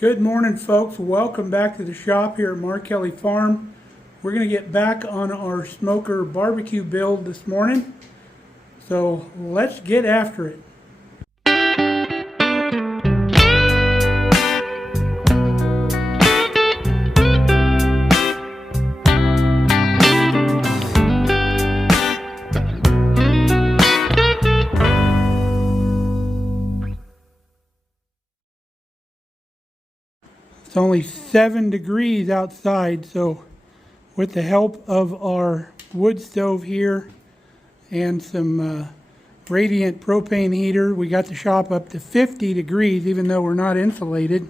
Good morning, folks. Welcome back to the shop here at Markelly Farm. We're going to get back on our smoker barbecue build this morning. So let's get after it. It's only 7 degrees outside, so with the help of our wood stove here and some radiant propane heater, we got the shop up to 50 degrees even though we're not insulated.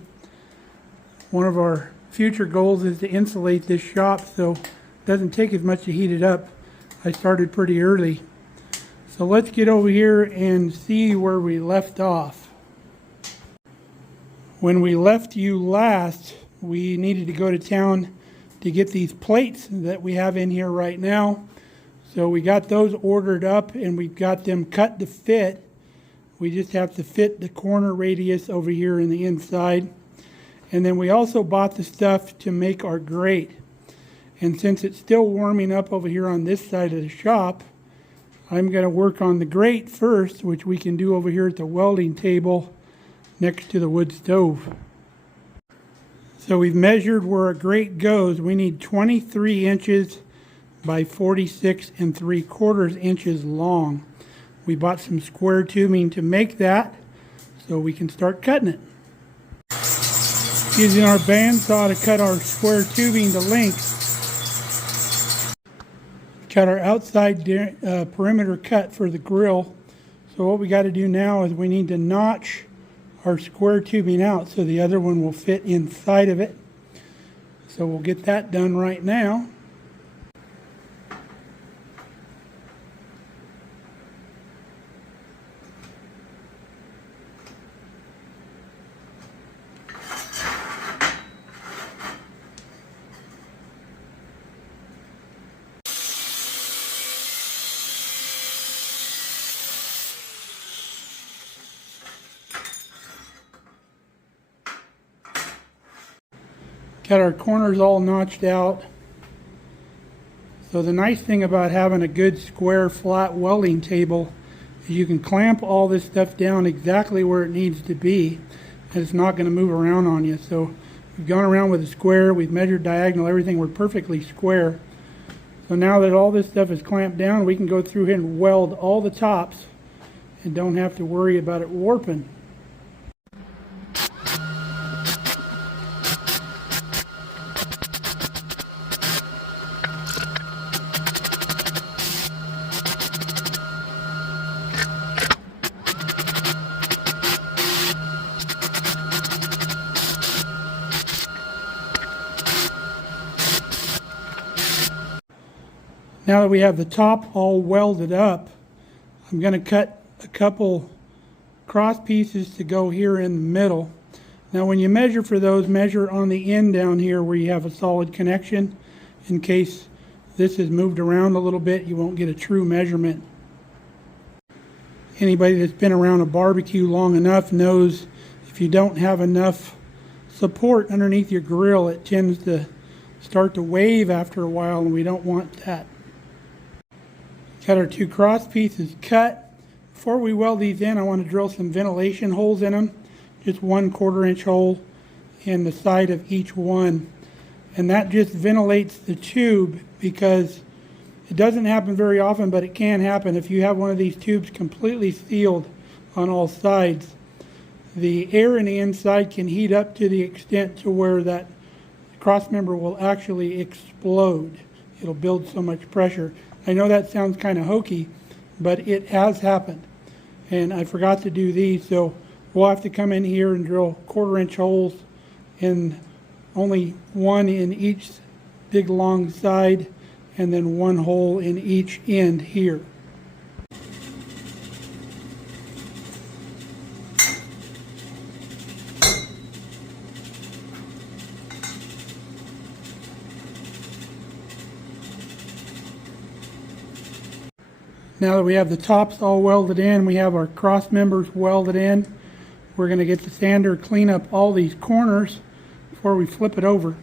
One of our future goals is to insulate this shop so it doesn't take as much to heat it up. I started pretty early. So let's get over here and see where we left off. When we left you last, we needed to go to town to get these plates that we have in here right now. So we got those ordered up and we've got them cut to fit. We just have to fit the corner radius over here in the inside. And then we also bought the stuff to make our grate. And since it's still warming up over here on this side of the shop, I'm going to work on the grate first, which we can do over here at the welding table next to the wood stove. So we've measured where our grate goes. We need 23 inches by 46 3/4 inches long. We bought some square tubing to make that so we can start cutting it. Using our bandsaw to cut our square tubing to length. Got our outside perimeter cut for the grill. So what we got to do now is we need to notch our square tubing out so the other one will fit inside of it. So we'll get that done right now. Got our corners all notched out. So the nice thing about having a good square flat welding table is you can clamp all this stuff down exactly where it needs to be and it's not going to move around on you. So we've gone around with a square, we've measured diagonal, everything, we're perfectly square. So now that all this stuff is clamped down, we can go through here and weld all the tops and don't have to worry about it warping. Now that we have the top all welded up, I'm going to cut a couple cross pieces to go here in the middle. Now when you measure for those, measure on the end down here where you have a solid connection. In case this is moved around a little bit, you won't get a true measurement. Anybody that's been around a barbecue long enough knows if you don't have enough support underneath your grill, it tends to start to wave after a while, and we don't want that. Got our two cross pieces cut. Before we weld these in, I want to drill some ventilation holes in them. Just 1/4 inch hole in the side of each one. And that just ventilates the tube because it doesn't happen very often, but it can happen. If you have one of these tubes completely sealed on all sides, the air in the inside can heat up to the extent to where that cross member will actually explode. It'll build so much pressure. I know that sounds kind of hokey, but it has happened. And I forgot to do these, so we'll have to come in here and drill 1/4 inch holes, in only one in each big long side, and then one hole in each end here. Now that we have the tops all welded in, we have our cross members welded in. We're going to get the sander, clean up all these corners before we flip it over.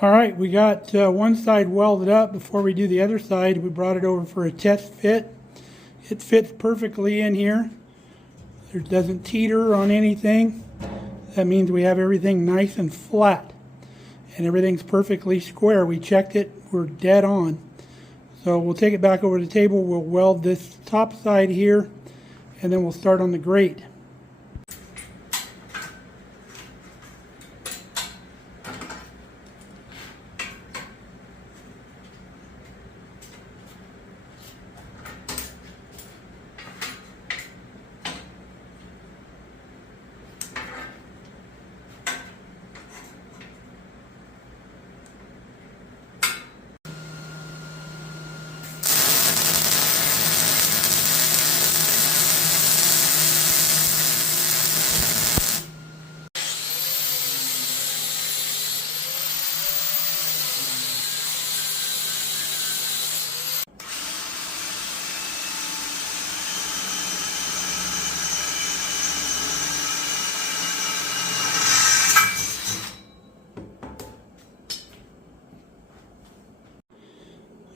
All right, we got one side welded up. Before we do the other side, we brought it over for a test fit. It fits perfectly in here. It doesn't teeter on anything. That means we have everything nice and flat. And everything's perfectly square. We checked it, we're dead on. So we'll take it back over to the table. We'll weld this top side here, and then we'll start on the grate.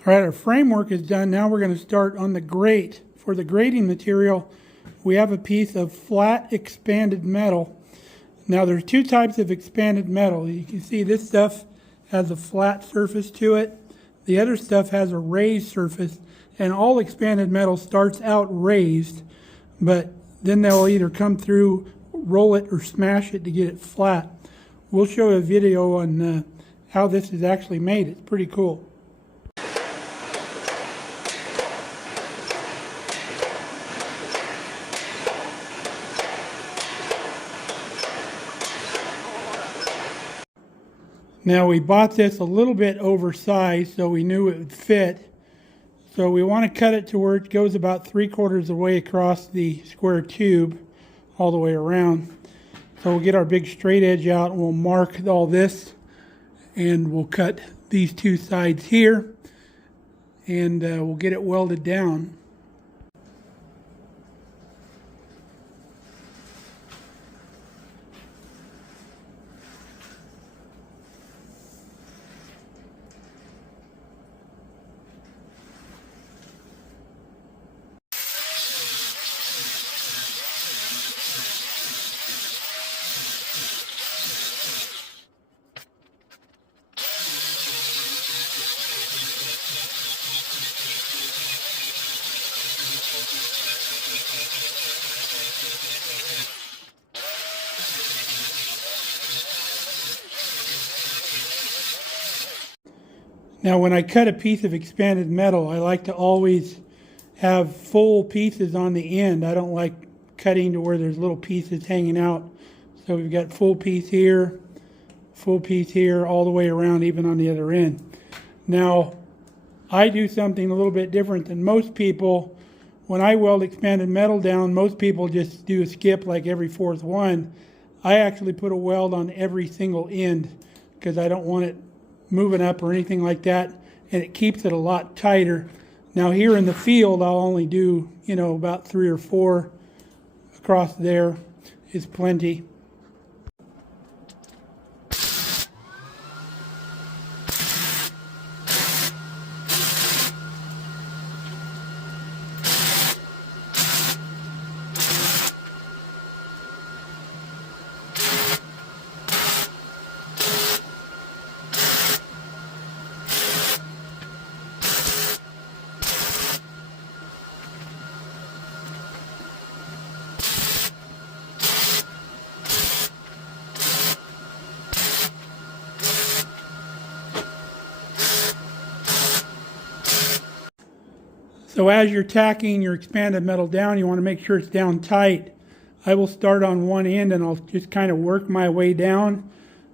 All right, our framework is done. Now we're going to start on the grate. For the grating material, we have a piece of flat expanded metal. Now there's two types of expanded metal. You can see this stuff has a flat surface to it. The other stuff has a raised surface, and all expanded metal starts out raised, but then they'll either come through, roll it, or smash it to get it flat. We'll show a video on how this is actually made. It's pretty cool. Now we bought this a little bit oversized, so we knew it would fit. So we want to cut it to where it goes about 3/4 of the way across the square tube, all the way around. So we'll get our big straight edge out, and we'll mark all this, and we'll cut these two sides here, and we'll get it welded down. Now when I cut a piece of expanded metal, I like to always have full pieces on the end. I don't like cutting to where there's little pieces hanging out. So we've got full piece here, all the way around, even on the other end. Now, I do something a little bit different than most people. When I weld expanded metal down, most people just do a skip like every fourth one. I actually put a weld on every single end because I don't want it moving up or anything like that, and it keeps it a lot tighter. Now here in the field, I'll only do, about 3 or 4 across there is plenty. So as you're tacking your expanded metal down, you want to make sure it's down tight. I will start on one end and I'll just kind of work my way down,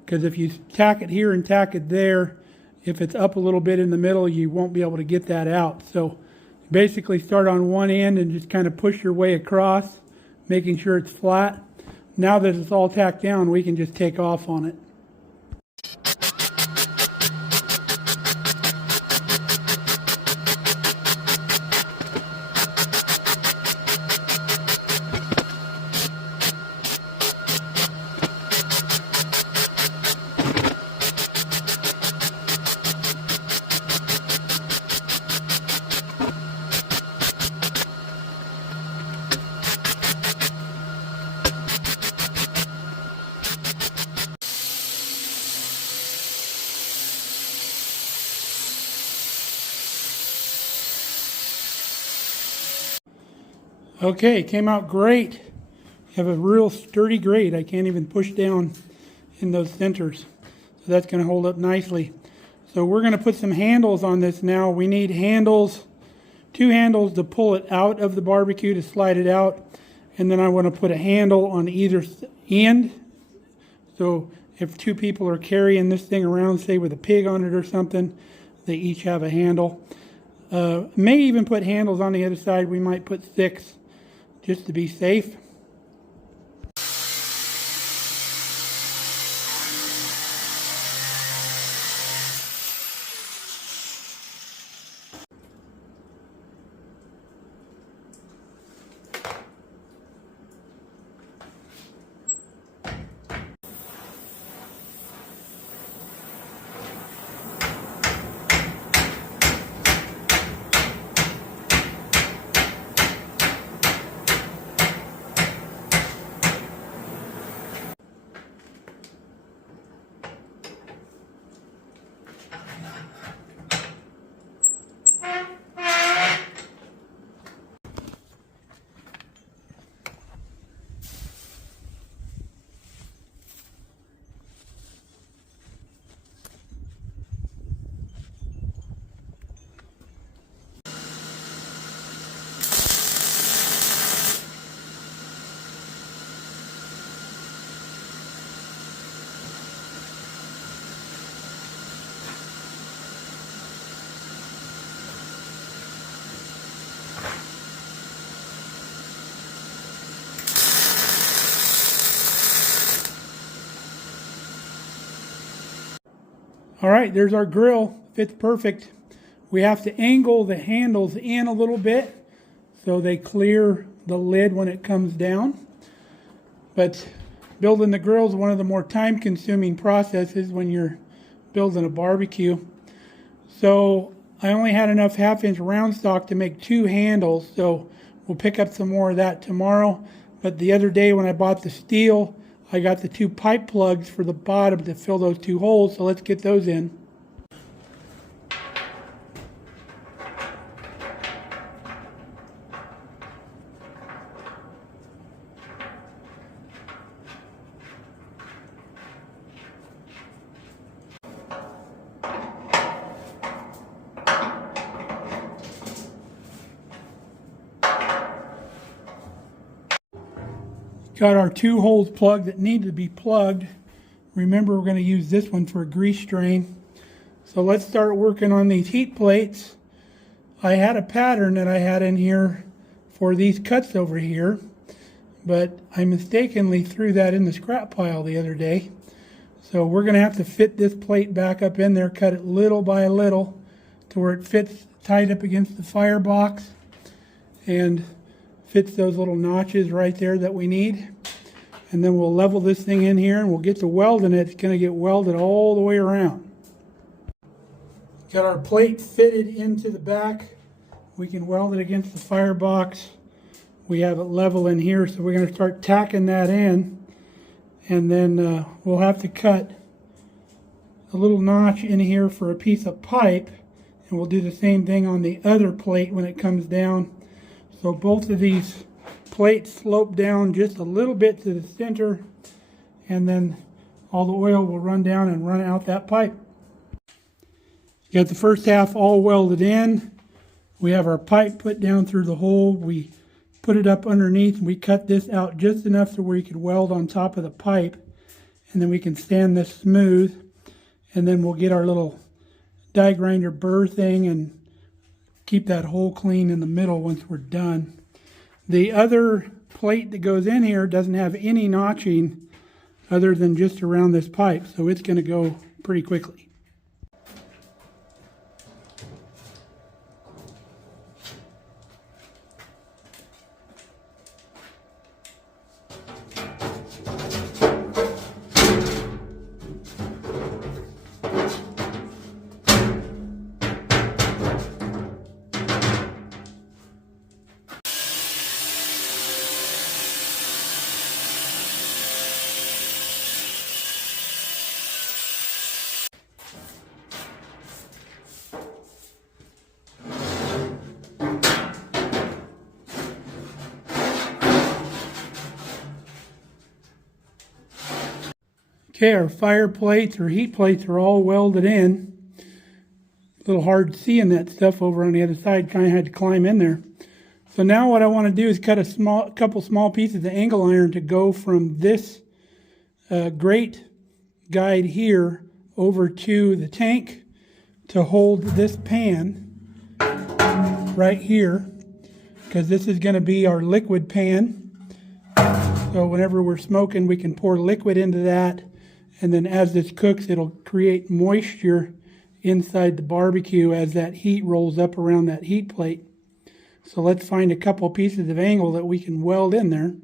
because if you tack it here and tack it there, if it's up a little bit in the middle, you won't be able to get that out. So basically start on one end and just kind of push your way across, making sure it's flat. Now that it's all tacked down, we can just take off on it. Okay, came out great. You have a real sturdy grate. I can't even push down in those centers. So that's going to hold up nicely. So we're going to put some handles on this now. We need handles, 2 handles to pull it out of the barbecue, to slide it out. And then I want to put a handle on either end. So if 2 people are carrying this thing around, say with a pig on it or something, they each have a handle. May even put handles on the other side. We might put 6 just to be safe. All right, there's our grill. Fits perfect. We have to angle the handles in a little bit so they clear the lid when it comes down. But building the grill is one of the more time-consuming processes when you're building a barbecue. So I only had enough 1/2-inch round stock to make 2 handles, so we'll pick up some more of that tomorrow. But the other day when I bought the steel, I got the 2 pipe plugs for the bottom to fill those 2 holes, so let's get those in. Got our 2 holes plugged that need to be plugged. Remember, we're going to use this one for a grease drain. So let's start working on these heat plates. I had a pattern that I had in here for these cuts over here, but I mistakenly threw that in the scrap pile the other day. So we're going to have to fit this plate back up in there, cut it little by little to where it fits tight up against the firebox and fits those little notches right there that we need. And then we'll level this thing in here and we'll get to welding it. It's going to get welded all the way around. Got our plate fitted into the back. We can weld it against the firebox. We have it level in here, so we're going to start tacking that in. And then we'll have to cut a little notch in here for a piece of pipe. And we'll do the same thing on the other plate when it comes down. So both of these plates slope down just a little bit to the center, and then all the oil will run down and run out that pipe. You got the first half all welded in. We have our pipe put down through the hole. We put it up underneath. We cut this out just enough to where you could weld on top of the pipe. And then we can sand this smooth. And then we'll get our little die grinder burr thing and keep that hole clean in the middle once we're done. The other plate that goes in here doesn't have any notching other than just around this pipe. So it's going to go pretty quickly. Okay, our fire plates or heat plates are all welded in. A little hard seeing that stuff over on the other side. Kind of had to climb in there. So now what I want to do is cut a couple small pieces of angle iron to go from this grate guide here over to the tank to hold this pan right here, because this is going to be our liquid pan. So whenever we're smoking, we can pour liquid into that. And then as this cooks, it'll create moisture inside the barbecue as that heat rolls up around that heat plate. So let's find a couple pieces of angle that we can weld in there.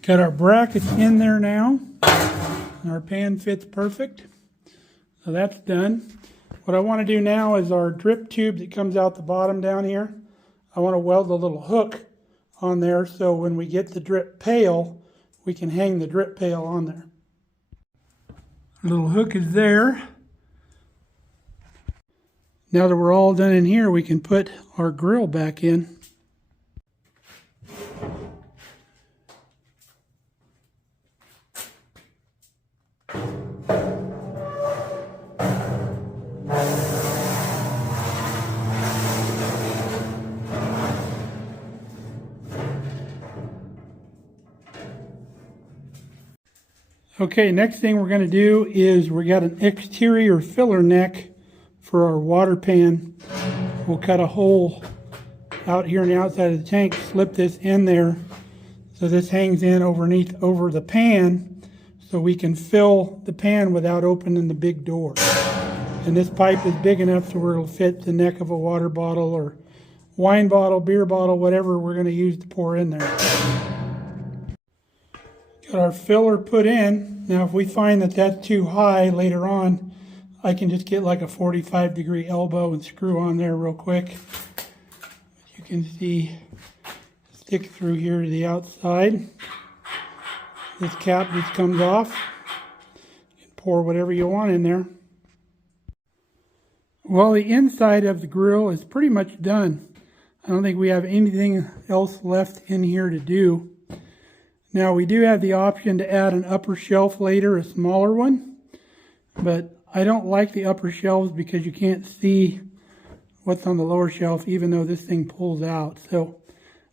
Got our brackets in there now. And our pan fits perfect. So that's done. What I want to do now is our drip tube that comes out the bottom down here. I want to weld a little hook on there so when we get the drip pail, we can hang the drip pail on there. Little hook is there. Now that we're all done in here, we can put our grill back in. Okay, next thing we're going to do is we got an exterior filler neck for our water pan. We'll cut a hole out here on the outside of the tank, slip this in there so this hangs in over the pan so we can fill the pan without opening the big door. And this pipe is big enough to where it'll fit the neck of a water bottle or wine bottle, beer bottle, whatever we're going to use to pour in there. Got our filler put in. Now if we find that that's too high later on, I can just get like a 45-degree elbow and screw on there real quick. You can see stick through here to the outside. This cap just comes off. You can pour whatever you want in there. Well, the inside of the grill is pretty much done. I don't think we have anything else left in here to do. Now we do have the option to add an upper shelf later, a smaller one, but I don't like the upper shelves because you can't see what's on the lower shelf even though this thing pulls out. So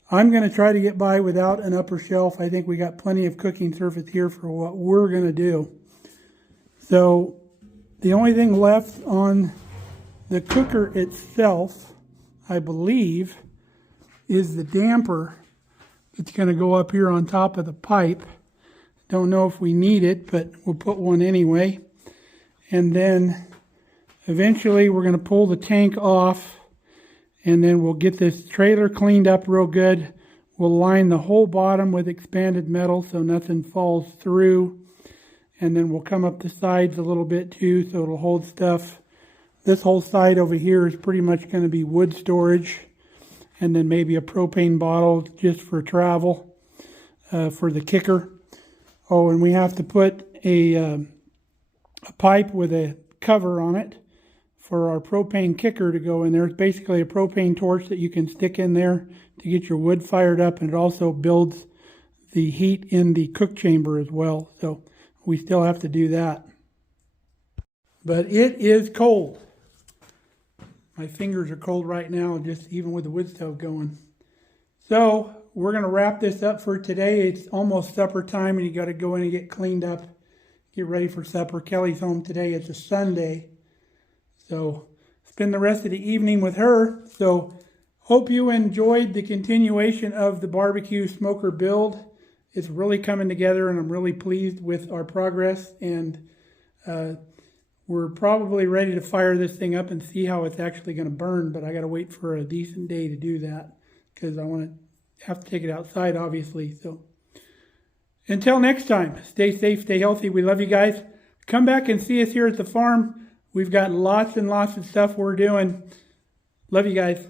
I'm going to try to get by without an upper shelf. I think we got plenty of cooking surface here for what we're going to do. So the only thing left on the cooker itself, I believe, is the damper. It's going to go up here on top of the pipe. Don't know if we need it, but we'll put one anyway. And then eventually we're going to pull the tank off, and then we'll get this trailer cleaned up real good. We'll line the whole bottom with expanded metal so nothing falls through. And then we'll come up the sides a little bit too so it'll hold stuff. This whole side over here is pretty much going to be wood storage. And then maybe a propane bottle just for travel for the kicker. Oh, and we have to put a pipe with a cover on it for our propane kicker to go in there. It's basically a propane torch that you can stick in there to get your wood fired up, and it also builds the heat in the cook chamber as well. So we still have to do that. But it is cold. My fingers are cold right now, just even with the wood stove going. So we're going to wrap this up for today. It's almost supper time, and you got to go in and get cleaned up, get ready for supper. Kelly's home today. It's a Sunday, so spend the rest of the evening with her. So hope you enjoyed the continuation of the barbecue smoker build. It's really coming together, and I'm really pleased with our progress. And we're probably ready to fire this thing up and see how it's actually going to burn, but I got to wait for a decent day to do that because I want to have to take it outside, obviously. So until next time, stay safe, stay healthy. We love you guys. Come back and see us here at the farm. We've got lots and lots of stuff we're doing. Love you guys.